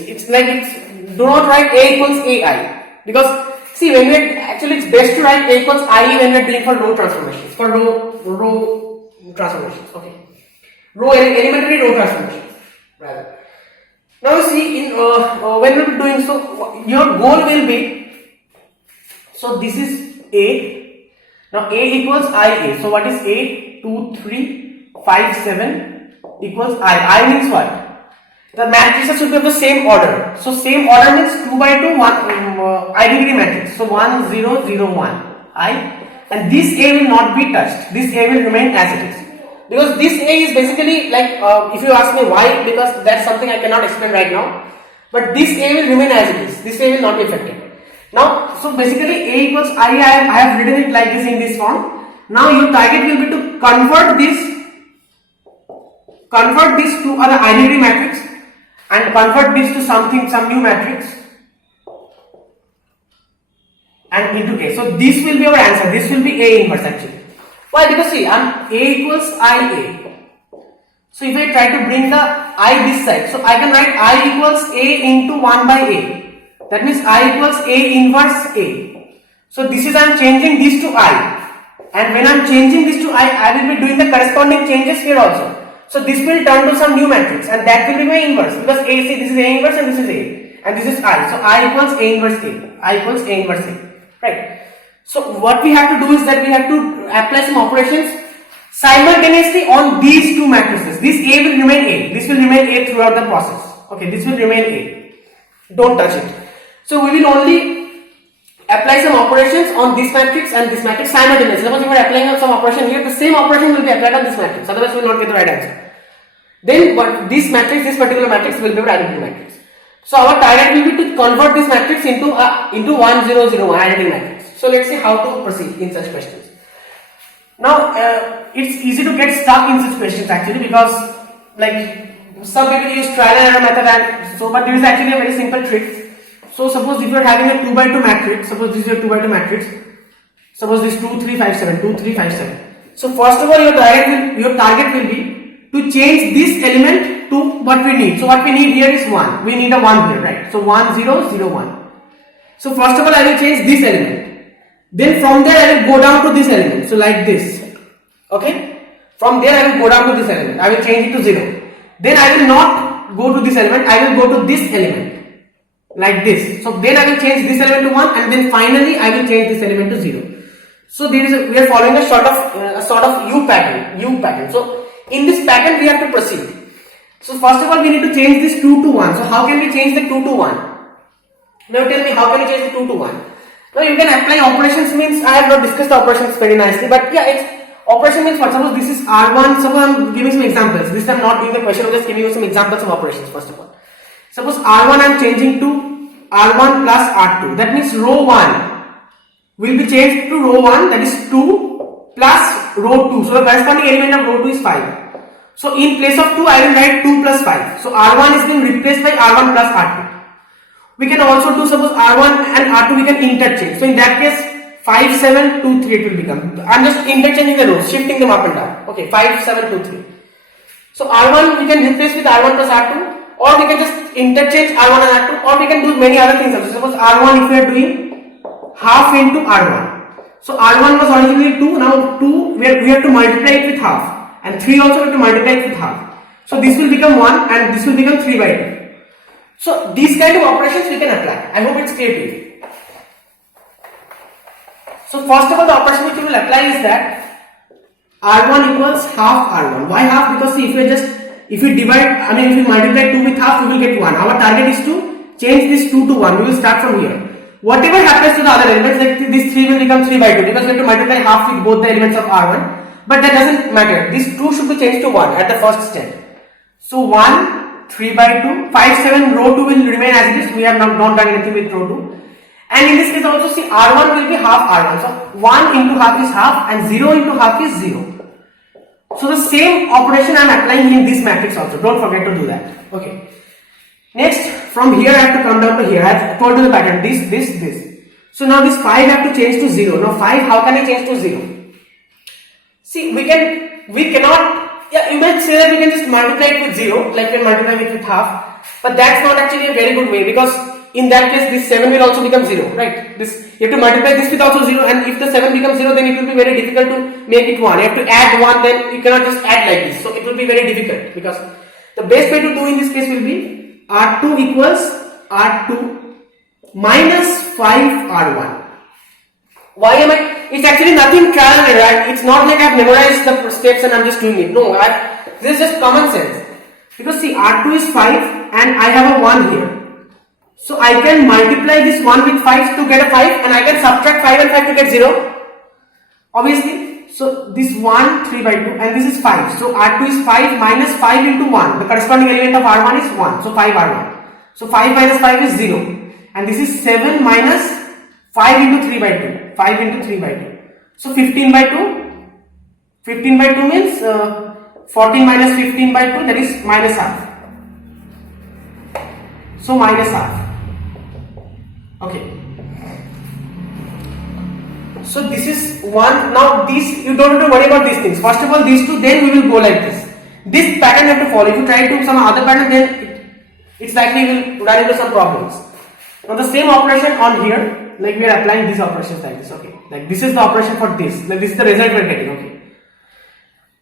do not write A equals AI, because see, when we actually it's best to write A equals IE when we are doing for row transformations, for row transformations. Okay, elementary row transformations rather. Now you see, in when we are doing so, your goal will be, so this is A. Now A equals IA. So what is A? 2, 3, 5, 7 equals I means what? The matrices should be of the same order. So same order means 2 by 2, identity matrix. So 1, 0, 0, 1. And this A will not be touched. This A will remain as it is. Because this A is basically like, if you ask me why, because that's something I cannot explain right now. But this A will remain as it is. This A will not be affected. Now, so basically A equals I have written it like this in this form. Now your target will be to convert this to an identity matrix and convert this to some new matrix and into A. So this will be our answer. This will be A inverse actually. Why? Because see, A equals IA. So if I try to bring the I this side, so I can write I equals A into 1 by A. That means I equals A inverse A. So this is, I am changing this to I. And when I am changing this to I will be doing the corresponding changes here also. So this will turn to some new matrix, and that will be my inverse, because A, see, this is A inverse and this is A, and this is I. So I equals A inverse A. I equals A inverse A. Right. So what we have to do is that we have to apply some operations simultaneously on these two matrices. This A will remain A. This will remain A throughout the process. Okay, this will remain A. Don't touch it. So we will only apply some operations on this matrix and this matrix simultaneously. Suppose if we are applying some operation here, the same operation will be applied on this matrix. Otherwise, we will not get the right answer. Then what this particular matrix will be our identity matrix. So our target will be to convert this matrix into 1, 0, 0, 1 identity matrix. So let's see how to proceed in such questions. Now it's easy to get stuck in such questions actually, because like some people use trial and error method, and so, but there is actually a very simple trick. So suppose if you are having a 2 by 2 matrix, suppose this is a 2 by 2 matrix, suppose this 2, 3, 5, 7, 2, 3, 5, 7. So first of all your target will be to change this element to what we need. So what we need here is 1. We need a 1 here, right? So 1, 0, 0, 1. So first of all I will change this element. Then from there I will go down to this element. So like this. Okay? From there I will go down to this element. I will change it to 0. Then I will not go to this element. I will go to this element. Like this. So then I will change this element to 1, and then finally I will change this element to 0. So we are following a sort of U pattern. So in this pattern we have to proceed. So first of all we need to change this 2 to 1. So how can we change the 2 to 1? Now tell me, how can you change the 2 to 1? Now you can apply operations, means I have not discussed the operations very nicely, but yeah, it's operation means what? Suppose this is R1, suppose I am giving some examples. This time not doing the question, I am just giving you some examples of operations first of all. Suppose R1 I am changing to R1 plus R2. That means row 1 will be changed to row 1, that is 2 plus row 2. So the corresponding element of row 2 is 5. So in place of 2 I will write 2 plus 5. So R1 is being replaced by R1 plus R2. We can also do, suppose R1 and R2 we can interchange. So in that case 5, 7, 2, 3 it will become. I am just interchanging the rows, shifting them up and down. Okay, 5, 7, 2, 3. So R1 we can replace with R1 plus R2. Or we can just interchange R1 and R2, or we can do many other things also. Suppose R1 if we are doing half into R1. So R1 was originally 2, now 2 we have to multiply it with half, and 3 also we have to multiply it with half. So this will become 1 and this will become 3 by 2. So these kind of operations we can apply. I hope it's clear to you. So first of all the operation which we will apply is that R1 equals half R1. Why half? Because see, if we multiply 2 with half, we will get 1. Our target is to change this 2 to 1. We will start from here. Whatever happens to the other elements, like this 3 will become 3 by 2, because we have to multiply half with both the elements of R1. But that doesn't matter. This 2 should be changed to 1 at the first step. So 1 3 by 2, 5, 7, row 2 will remain as it is. We have not done anything with row 2. And in this case also see R1 will be half R1. So 1 into half is half and 0 into half is 0. So the same operation I am applying in this matrix also. Don't forget to do that. Okay. Next, from here I have to come down to here. I have told you the pattern. This. So now this 5 have to change to 0. Now 5, how can I change to 0? See, we cannot, yeah, you might say that we can just multiply it with 0, like we can multiply it with half. But that's not actually a very good way, because in that case this 7 will also become 0, right? You have to multiply this with also 0, and if the 7 becomes 0, then it will be very difficult to make it 1. You have to add 1, then you cannot just add like this. So it will be very difficult, because the best way to do in this case will be R2 equals R2 minus 5 R1. Why am I? It's actually nothing trial and error. It's not like I've memorized the steps and I'm just doing it. No, this is just common sense. Because see, R2 is 5 and I have a 1 here. So I can multiply this 1 with 5 to get a 5, and I can subtract 5 and 5 to get 0. Obviously. So this 1, 3 by 2, and this is 5. So R2 is 5 minus 5 into 1. The corresponding element of R1 is 1. So 5 R1. So 5 minus 5 is 0. And this is 7 minus 5 into 3 by 2. 5 into 3 by 2. So 15 by 2. 15 by 2 means 14 minus 15 by 2, that is minus half. So minus half. Okay. So this is 1. Now these, you don't have to worry about these things. First of all, these two, then we will go like this. This pattern you have to follow. If you try to do some other pattern, then it's likely you will run into some problems. Now the same operation on here, like we are applying these operations like this, okay. Like this is the operation for this, like this is the result we are getting, okay.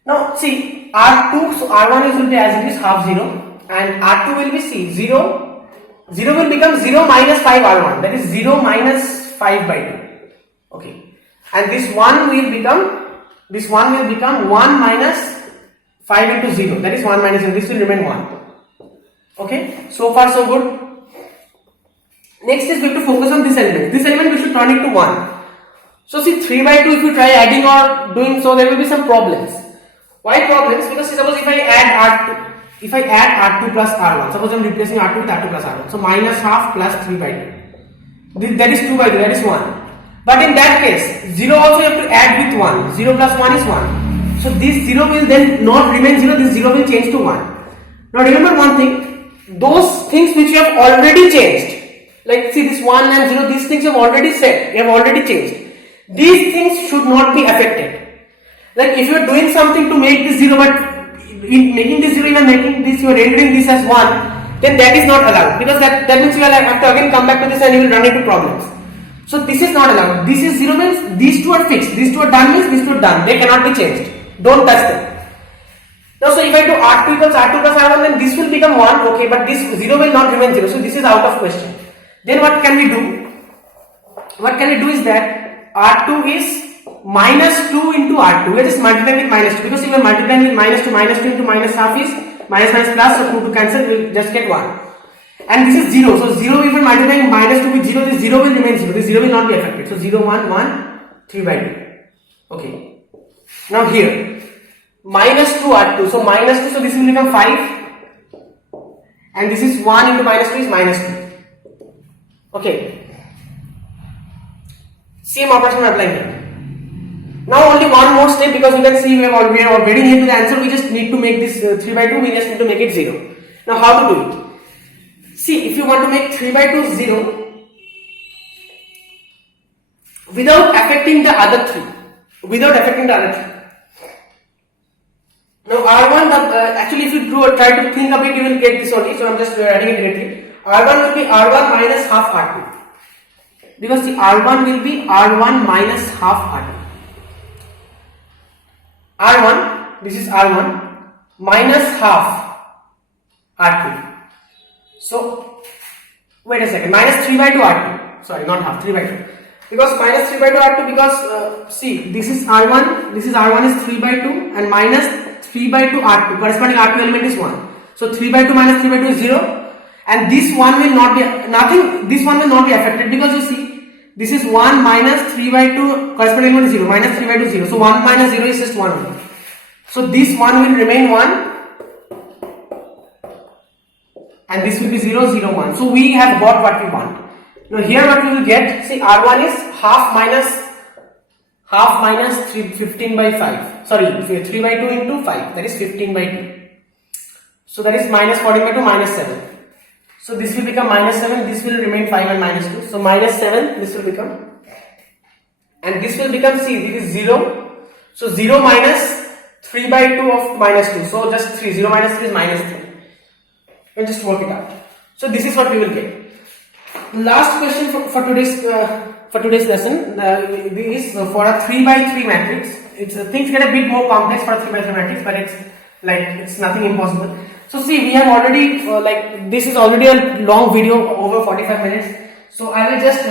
Now see, R2, so R1 will be as it is half 0, and R2 will be C, 0 will become 0 minus 5 R1, that is 0 minus 5 by 2, okay. And this 1 will become 1 minus 5 into 0, that is 1 minus 0, this will remain 1, okay. So far so good. Next is going to focus on this element. This element we should turn it to 1. So see, 3 by 2, if you try adding or doing so, there will be some problems. Why problems? Because suppose if I add R2 plus R1, suppose I am replacing R2 with R2 plus R1. So minus half plus 3 by 2. That is 2 by 2, that is 1. But in that case, 0 also you have to add with 1. 0 plus 1 is 1. So this 0 will then not remain 0, this 0 will change to 1. Now remember one thing, those things which you have already changed, like see this 1 and 0, these things you have already set, you have already changed. These things should not be affected. Like if you are doing something to make this 0, but in making this 0, you are making this, you are rendering this as 1, then that is not allowed. Because that means you will have to again come back to this and you will run into problems. So this is not allowed. This is 0 means these two are fixed. These two are done means these two are done. They cannot be changed. Don't touch them. Now so if I do R2 equals R2 plus R1, then this will become 1, okay, but this 0 will not remain 0. So this is out of question. Then what can we do? What can we do is that R2 is minus 2 into R2. We are just multiplying with minus 2, because if we are multiplying with minus 2 into minus half is minus plus, so 2 to cancel, we will just get 1. And this is 0, so 0 if we are multiplying minus 2 with 0, this 0 will remain 0, this 0 will not be affected. So 0, 1, 1, 3 by 2. Okay. Now here, minus 2 R2, so minus 2, so this will become 5. And this is 1 into minus 2 is minus 2. Okay. Same operation we are applying here. Now only one more step, because you can see we are already near to the answer. We just need to make this 3 by 2, we just need to make it 0. Now how to do it? See, if you want to make 3 by 2 0 without affecting the other 3, now R1, actually if you try to think of it, you will get this only, so I am just writing it directly. R1 will be R1 minus half R2, because the R1 will be R1 minus half R2. R1, this is R1 minus half R2. So, wait a second, minus 3 by 2 R2, sorry, not half, 3 by 2. Because minus 3 by 2 R2, because see, this is R1 is 3 by 2 and minus 3 by 2 R2, corresponding R2 element is 1. So 3 by 2 minus 3 by 2 is 0. And this one will not be affected, because you see, this is 1 minus 3 by 2, corresponding element is 0, minus 3 by 2 0. So 1 minus 0 is just 1 only. So this 1 will remain 1. and this will be 0, 0, 1. So we have got what we want. Now here what we will get, see R1 is half minus 15 by 5. Sorry, 3 by 2 into 5, that is 15 by 2. So that is minus 14 by 2 minus 7. So this will become minus 7, this will remain 5 and minus 2. So minus 7, this will become, and this will become, see, this is 0. So 0 minus 3 by 2 of minus 2. So just 3, 0 minus 3 is minus 3. You can just work it out. So this is what we will get. Last question for today's lesson is for a 3 by 3 matrix. Things get a bit more complex for a 3 by 3 matrix, but it's nothing impossible. So see, we have already this is already a long video over 45 minutes. So I will just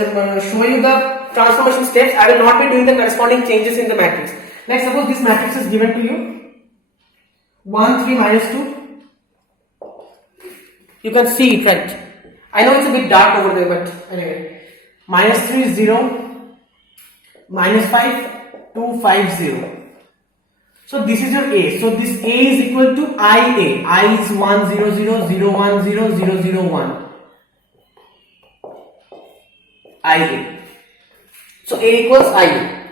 show you the transformation steps. I will not be doing the corresponding changes in the matrix. Like suppose this matrix is given to you 1, 3, minus 2. You can see it, right? I know it's a bit dark over there, but anyway. Minus 3 is 0, minus 5, 2, 5, 0. So this is your A. So this A is equal to IA. I is 1, 0, 0, 0, 1, 0, 0, 0, 1. IA. So A equals IA.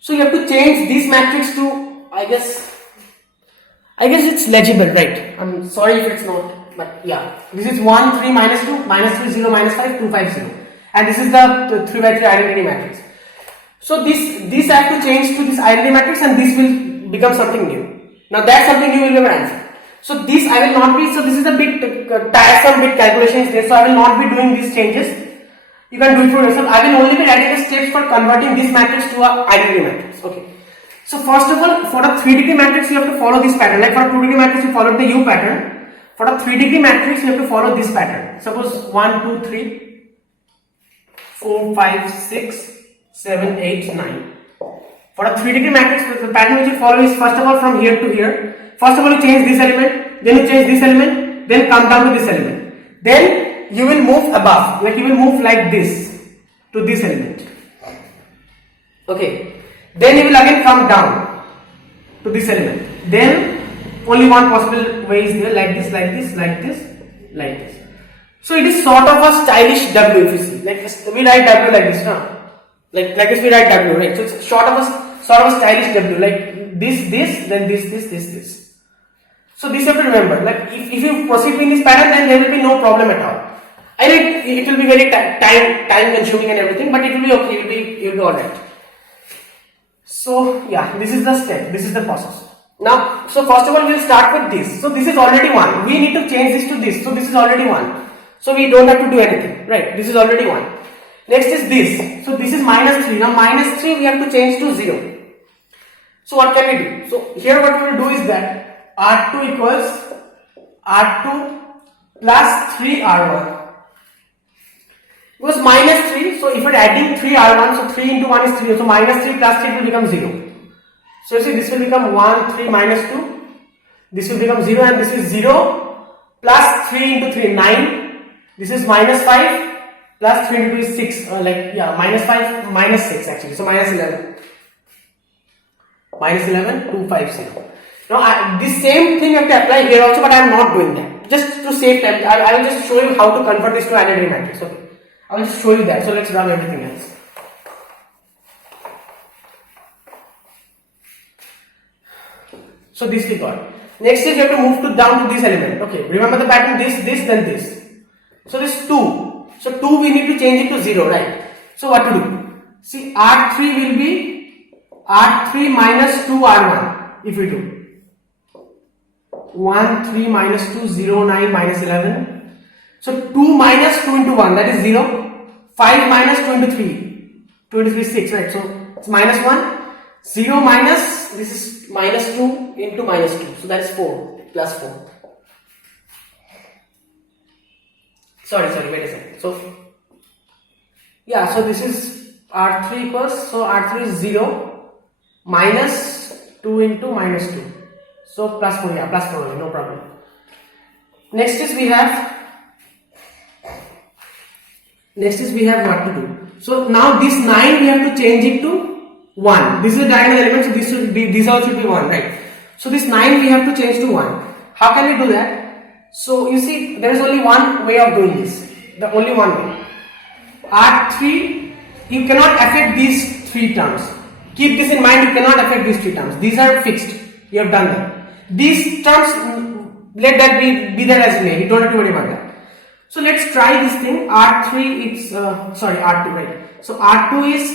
So you have to change this matrix to, I guess it's legible, right? I'm sorry if it's not, but yeah. This is 1, 3, minus 2, minus 3, 0, minus 5, 2, 5, 0. And this is the 3 by 3 identity matrix. So this I have to change to this identity matrix, and this will become something new. Now that's something new will be our answer. So this I will not be, so this is a bit tiresome bit calculations there, so I will not be doing these changes. You can do it for yourself. I will only be writing the steps for converting this matrix to an identity matrix. Okay. So first of all, for a 3 degree matrix you have to follow this pattern. Like for a 2 degree matrix you follow the U pattern. For a 3 degree matrix you have to follow this pattern. Suppose 1, 2, 3, 4, 5, 6, 7, 8, 9. For a 3 degree matrix, the pattern which you follow is first of all from here to here. First of all you change this element, then you change this element, then come down to this element. Then you will move above, like you will move like this to this element. Okay. Then you will again come down to this element. Then only one possible way is there, like this, like this, like this, like this. So it is sort of a stylish W if you see. Like we write W like this, no? Like this we write W, right? So it's sort of a stylish W, like this, then this. So this you have to remember. Like if you proceed in this pattern, then there will be no problem at all. I know it will be very time consuming and everything, but it will be okay. It will be alright. So yeah, this is the step. This is the process. Now, so first of all, we will start with this. So this is already 1. We need to change this to this. So this is already 1. So we don't have to do anything, right? This is already 1. Next is this. So this is minus 3. Now minus 3 we have to change to 0. So what can we do? So here what we will do is that R2 equals R2 plus 3R1. Because minus 3, so if you are adding 3R1, so 3 into 1 is 3. So minus 3 plus 3 will become 0. So you see this will become 1, 3 minus 2. This will become 0 and this is 0 plus 3 into 3, 9. This is minus 5 plus 3 into 2 is 6. Minus 5, minus 6 actually. So minus 11. Minus 11, 2, 5, 0. Now this same thing you have to apply here also, but I am not doing that. Just to save time, I will just show you how to convert this to identity matrix. Okay. I will just show you that. So let's run everything else. So this we got. Next is you have to move down to this element. Okay. Remember the pattern, this, then this. So this 2. So 2 we need to change it to 0, right? So what to do? See, R3 will be R3 minus 2R1 if we do. 1, 3 minus 2, 0, 9 minus 11. So 2 minus 2 into 1, that is 0. 5 minus 2 into 3. 2 into 3 is 6, right? So it's minus 1. 0 minus, this is minus 2 into minus 2. So that is 4 plus 4. Sorry, wait a second. So, yeah, so this is R3 equals, so R3 is 0 minus 2 into minus 2. So plus 4, yeah, plus 4, no problem. Next is we have what to do. So now this 9 we have to change it to 1. This is a diagonal element, so this all should be 1, right? So this 9 we have to change to 1. How can we do that? So you see, there is only one way of doing this. The only one way. R3, you cannot affect these three terms. Keep this in mind, you cannot affect these three terms. These are fixed. You have done them. These terms, let that be there as may. You don't have to worry about that. So let's try this thing. R3, it's, R2, right? So R2 is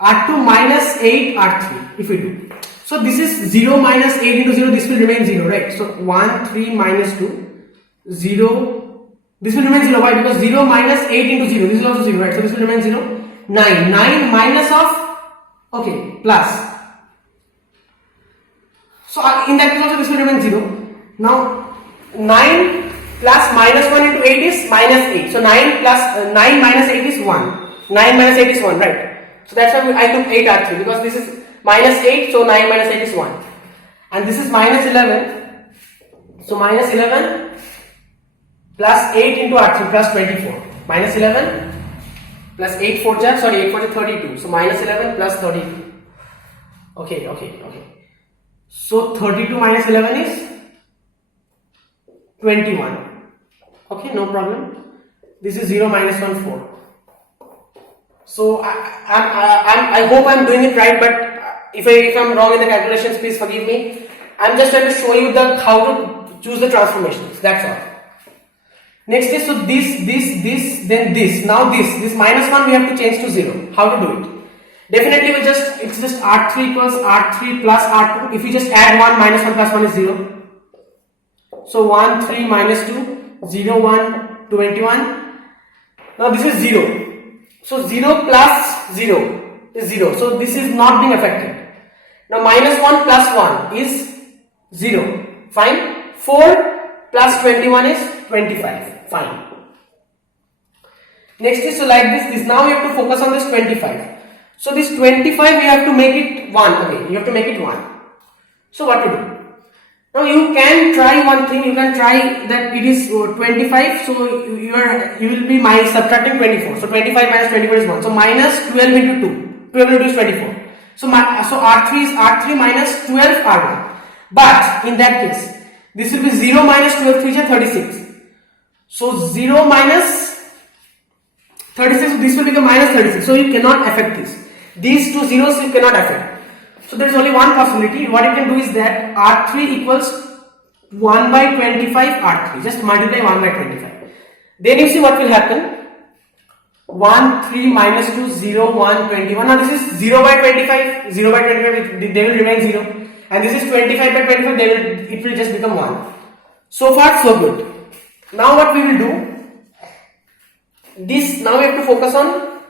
R2 minus 8 R3, if we do. So this is 0 minus 8 into 0, this will remain 0, right? So 1, 3 minus 2, 0, this will remain 0. Why? Because 0 minus 8 into 0, this is also 0, right? So this will remain 0. 9, 9 minus of, okay, plus. So in that case also this will remain 0. Now 9 plus minus 1 into 8 is minus 8. So 9 plus 9 minus 8 is 1. 9 minus 8 is 1, right? So that's why I took 8 R3, because this is minus 8, so 9 minus 8 is 1. And this is minus 11. So minus 11 plus 8 into R3 plus 24. Minus 11 plus 8 4 is 32. So minus 11 plus 32. Okay. So 32 minus 11 is 21. Okay, no problem. This is 0 minus 1, 4. So I hope I'm doing it right, but if I'm wrong in the calculations, please forgive me. I'm just trying to show you how to choose the transformations. That's all. Next is, so this, then this. Now this minus 1 we have to change to 0. How to do it? Definitely it's just R3 equals R3 plus R2. If you just add 1, minus 1 plus 1 is 0. So 1, 3 minus 2, 0, 1, 21. Now this is 0. So 0 plus 0 is 0. So this is not being affected. Now minus 1 plus 1 is 0. Fine. 4 plus 21 is 25. Fine. Next is, so like this now we have to focus on this 25. So this 25 we have to make it 1. Okay, you have to make it 1. So what to do? Now you can try one thing. You can try that it is 25. So you will be subtracting 24. So 25 minus 24 is 1. So minus 12 into 2. 12 into 2 is 24. So R3 is R3 minus 12 R1. But in that case, this will be 0 minus 12, which is 36. So 0 minus 36, this will become minus 36. So you cannot affect this. These two zeros you cannot affect. So there is only one possibility. What you can do is that R3 equals 1 by 25 R3. Just multiply 1 by 25. Then you see what will happen. 1, 3 minus 2, 0, 1, 21. Now this is 0 by 25. 0 by 25, they will remain 0. And this is 25 by 25, it will just become 1. So far so good. Now what we will do, now we have to focus on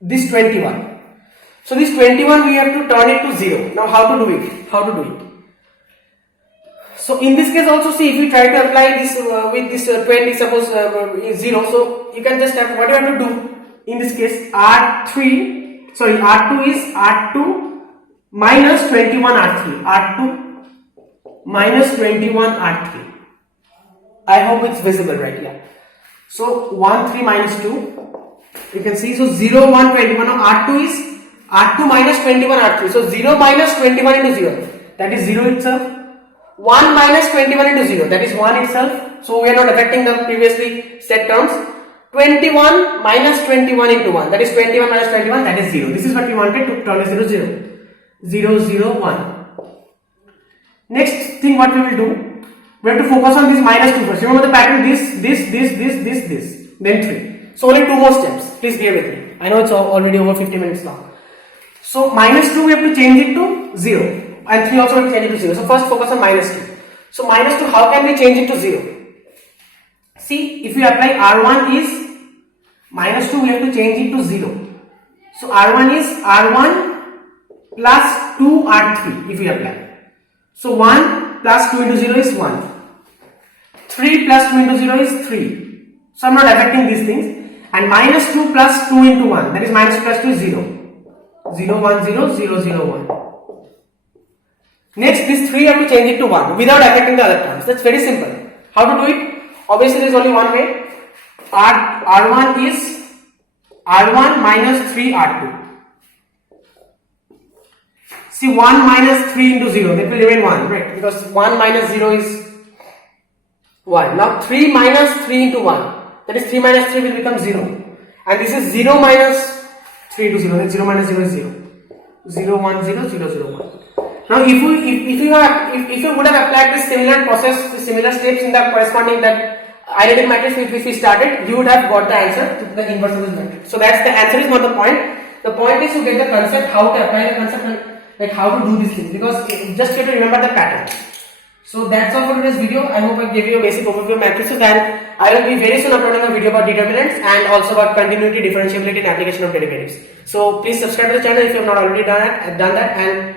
this 21. So this 21 we have to turn it to 0. Now how to do it? So in this case also, see, if we try to apply this with this 20, suppose is 0. So you can just have, what you have to do in this case, R2 is R2 minus 21 R3. R2 minus 21 R3. I hope it's visible, right? Yeah. So 1, 3 minus 2. You can see, so 0, 1, 21. Now R2 is R2 minus 21 R3. So 0 minus 21 into 0. That is 0 itself. 1 minus 21 into 0. That is 1 itself. So we are not affecting the previously set terms. 21 minus 21 into 1. That is 21 minus 21. That is 0. This is what we wanted to turn as 0, 0. 0, 0, 1. Next thing what we will do, we have to focus on this minus 2 first. Remember the pattern, this, then 3. So only 2 more steps. Please bear with me. I know it's already over 50 minutes long. So minus 2 we have to change it to 0. And 3 also we have to change it to 0. So first focus on minus 2. So minus 2, how can we change it to 0? See, if we apply R1 is minus 2, we have to change it to 0. So R1 is R1 plus 2 R3 if we apply. So 1 plus 2 into 0 is 1. 3 plus 2 into 0 is 3. So I am not affecting these things. And minus 2 plus 2 into 1, that is minus 2 plus 2 is 0. 0, 1, 0, 0, 0, 1. Next, this 3 you have to change it to 1 without affecting the other terms. That's very simple. How to do it? Obviously, there is only one way. R1 is R1 minus 3 R2. See, 1 minus 3 into 0, that will remain 1, right? Because 1 minus 0 is 1. Now 3 minus 3 into 1, that is 3 minus 3 will become 0. And this is 0 minus 3 into 0, that 0 minus 0 is 0. 0, 1, 0, 0, 0, 1. Now if you would have applied this similar process, the similar steps in the corresponding that identity matrix which we started, you would have got the answer to the inverse of this matrix. So that's the answer is not the point. The point is to get the concept, how to apply the concept and like how to do these things, because just you have to remember the pattern. So that's all for today's video. I hope I gave you a basic overview of matrices, and I will be very soon uploading a video about determinants and also about continuity, differentiability and application of derivatives. So please subscribe to the channel if you have not already done that, and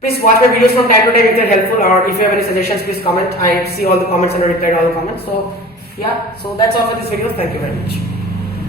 please watch my videos from time to time if they're helpful, or if you have any suggestions, please comment. I see all the comments and I reply to all the comments. So yeah, so that's all for this video. Thank you very much.